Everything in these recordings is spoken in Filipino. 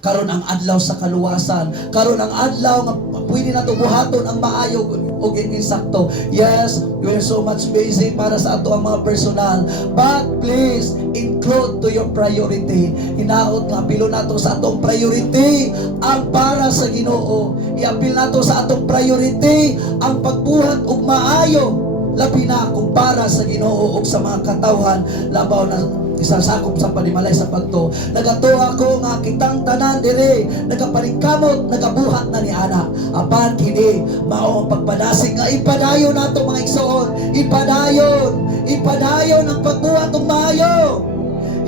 karon ang adlaw sa kaluwasan, karon ang adlaw nga pwede nato buhaton ang maayo o insakto. Yes, we are so much busy para sa ato ang mga personal, but please include to your priority. Hinaot nga apilo nato sa atong priority ang para sa Ginoo. Iapil nato sa atong priority ang pagbuhat og maayo, labi na kung para sa Ginoo ug sa mga katawhan labaw na isasakop sa panimalay sa pagto. Nagatuwa ko nga kitang tanan dire nagapaningkamot, nagabuhat na ni ana. Apan kini mao ang pagpadasig nga ipadayon nato mga igsoon, ipadayon ang pagbuhat og maayo.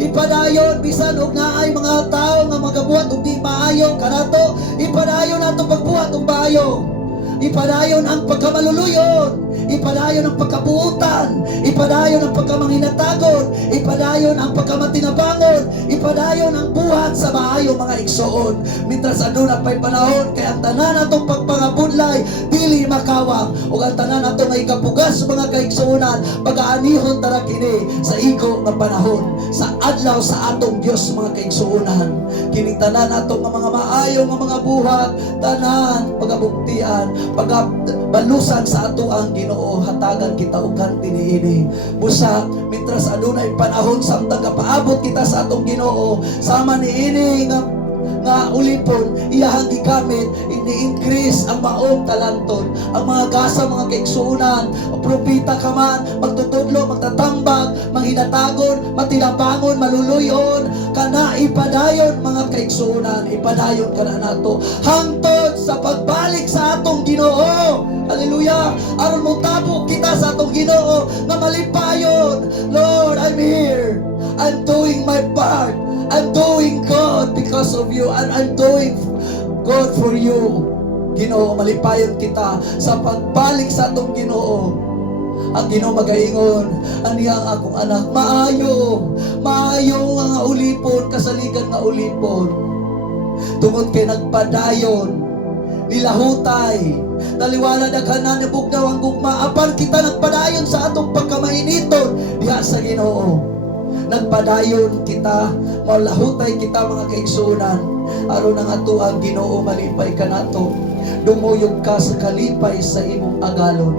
Ipadayon bisan og naay mga tao nga magabuhat og di maayo kanato, ipadayon nato pagbuhat og maayo. Ipadayon ang pagkamaluluyon, ipadayon ang pagkabuutan, ipadayon ang pagkamanghinatagon, ipadayon ang pagkamatinabangon, ipadayon ang buhat sa maayo mga igsoon. Mitras aduna pay panahon kay ang tanan atong pagpangabudlay dili makawang, ug ang tanan atong nga ikapugas mga kaigsuonan pagaanihon tara kini sa igo nga panahon, sa adlaw sa atong Dios mga kaigsuonan. Kini tanan atong nga mga maayo nga mga buhat, tanan pagabuktian, pagabalusan sa ato ang Ginoo, hatagan kita og kanti niini. Busa mitras adunay panahon samtang kapaabot kita sa atong Ginoo, sama niini nga ulipon iyahang gigamit ini-increase ang maong talanton, ang mga gasa mga kaigsuonan, propita ka man, magtutudlo, magtatambag, manghinatagon, matinabangon, maluluyon, kana ipadayon mga kaigsuonan, ipadayon kana nato hangtod sa pagbalik sa atong Ginoo. Hallelujah! Aron mo tabo kita sa atong Ginoo nga malipayon. Lord, I'm here. I'm doing my part. I'm doing good because of you, and I'm doing good for you. Ginoo, malipayon kita sa pagbalik sa atong Ginoo. Ang Ginoo magaingon, aniyang akong anak, maayo nga ulipon, kasaligan nga ulipon. Tungod kay nagpadayon, nilahutay, naliwala daghanan ni bugnaw ang gugma, apan kita nagpadayon sa atong pagkamainiton diha sa Ginoo. Nagpadayon kita, malahutay kita mga kaigsuonan, aron ang ato ang Ginoo malipay kanato. Dumuyog ka sa kalipay sa imong agalon.